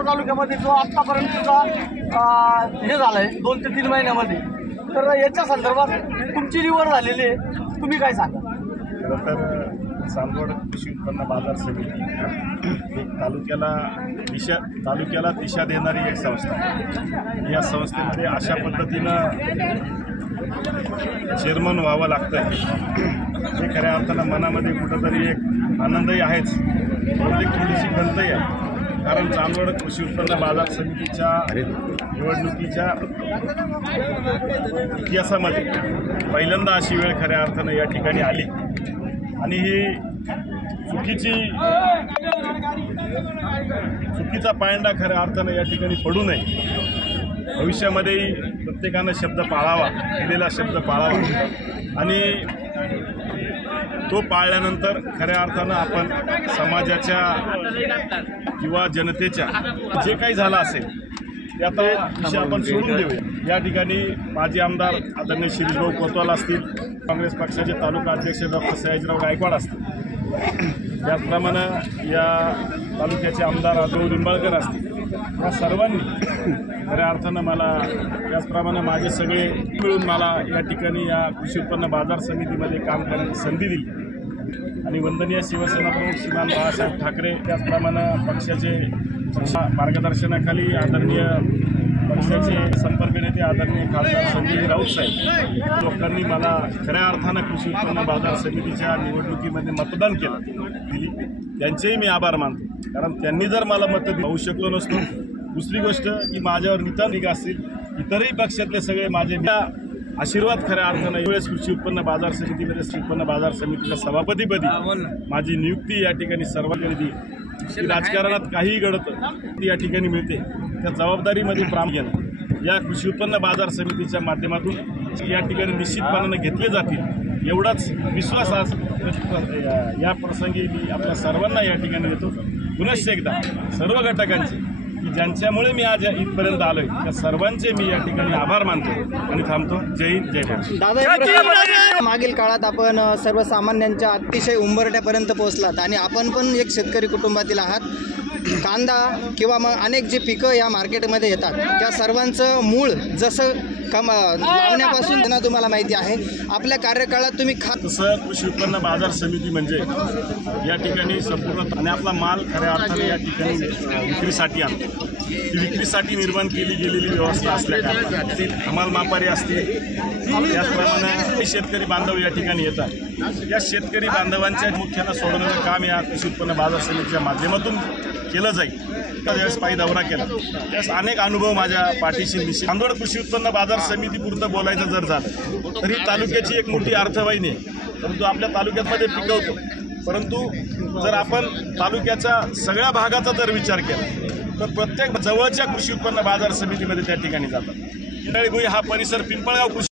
तालुक्यामध्ये जो आतापर्यंतचा हे झालाय 2 ते 3 महिन्यामध्ये, तर याच्या संदर्भात तुमची निवड झालेली आहे, तुम्ही काय सांगा? तर चांदवड कृषी उत्पन्न बाजार समिती एक तालुक्याला दिशा देणारी एक संस्था आहे। या संस्थेमध्ये अशा पद्धतीनं चेअरमन व्हावं लागतं हे खऱ्या अर्थानं मनामध्ये कुठंतरी एक आनंदही आहेच, थोडीशी खंतही आहे। कारण चांदवड कृषी उत्पन्न बाजार समितीच्या निवडणुकीच्या इतिहासामध्ये पहिल्यांदा अशी वेळ खऱ्या अर्थानं या ठिकाणी आली आणि ही चुकीचा पायंडा खऱ्या अर्थानं या ठिकाणी पडू नये। भविष्यामध्येही प्रत्येकानं शब्द पाळावा, दिलेला शब्द पाळावा आणि तो पाळल्यानंतर खऱ्या अर्थानं आपण समाजाच्या किंवा जनतेच्या जे काही झालं असेल ते आता विषय आपण सोडून देऊया। या ठिकाणी माजी आमदार आदरणीय शिरीषभाऊ कोतवाल असतील, काँग्रेस पक्षाचे तालुका अध्यक्ष डॉक्टर सयाजीराव गायकवाड असतील, त्याचप्रमाणे या तालुक्याचे आमदार आदौ निंबाळकर असतील, या सर्वांनी खऱ्या अर्थानं मला त्याचप्रमाणे माझे सगळे मिळून मला या ठिकाणी या कृषी उत्पन्न बाजार समितीमध्ये काम करण्याची संधी दिली आणि वंदनीय शिवसेना प्रमुख श्रीमान बाळासाहेब ठाकरे, त्याचप्रमाणे पक्षाचे मार्गदर्शनाखाली आदरणीय पक्षाचे संपर्क नेते आदरणीय खासदार संजय राऊत साहेब लोकांनी मला खऱ्या अर्थानं कृषी उत्पन्न बाजार समितीच्या निवडणुकीमध्ये मतदान केलं, त्यांचेही मी आभार मानतो। कारण त्यांनी जर मला मत देऊ शकलो नसतो, दुसरी गोष्ट की माझ्यावर निगा असतील इतरही पक्षातले सगळे माझे आशीर्वाद खऱ्या अर्थानं यावेळेस कृषी उत्पन्न बाजार समितीमध्ये कृषी उत्पन्न बाजार समितीच्या सभापतीपदी माझी नियुक्ती या ठिकाणी सर्वांकडे दिली। राजकारणात काहीही घडतं ती या ठिकाणी मिळते, त्या जबाबदारीमध्ये प्रामुख्याने या कृषी उत्पन्न बाजार समितीच्या माध्यमातून या ठिकाणी निश्चितपणाने घेतले जातील एवढाच विश्वास आज या प्रसंगी मी आपल्या सर्वांना या ठिकाणी देतो। पुनश्च एकदा सर्व घटकांचे की ज्यांच्यामुळे मी आज इथपर्यंत आलोय त्या सर्वांचे मी या ठिकाणी आभार मानतो आणि थांबतो। जय हिंद, जय महाराष्ट्र। दादा, मागील काळात आपण सर्वसामान्यांच्या अतिशय उंबरठ्यापर्यंत पोहोचलात आणि आपण पण एक शेतकरी कुटुंबातील आहात। कांदा किंवा मग अनेक जे पिकं या मार्केटमध्ये येतात त्या सर्वांचं मूळ जसं लावण्यापासून त्यांना तुम्हाला माहिती आहे, आपल्या कार्यकाळात तुम्ही तसं कृषी उत्पन्न बाजार समिती म्हणजे या ठिकाणी संपूर्ण आणि आपला माल खऱ्या अर्थाने या ठिकाणी विक्रीसाठी आणतो। ती विक्रीसाठी निर्माण केली गेलेली व्यवस्था असल्याकारणाने हमाल मापारी असतील, त्याचप्रमाणे शेतकरी बांधव या ठिकाणी येतात। या शेतकरी बांधवांच्या मुख्यानं सोडवण्याचं काम या कृषी उत्पन्न बाजार समितीच्या माध्यमातून केलं जाईल ज्यावेळेस पायी दौरा केला त्यावेळेस अनेक अनुभव माझ्या पाठीशी निश्चित. चांदोड कृषी उत्पन्न बाजार समितीपुरतं बोलायचं जर झालं तरी तालुक्याची एक मोठी अर्थवाहिनी आहे, परंतु आपल्या तालुक्यामध्ये पिकवतो. परंतु जर आपण तालुक्याच्या सगळ्या भागाचा जर विचार केला तर प्रत्येक जवळच्या कृषी उत्पन्न बाजार समितीमध्ये त्या ठिकाणी जातात. इंद्राळी भुई हा परिसर पिंपळगाव कृषी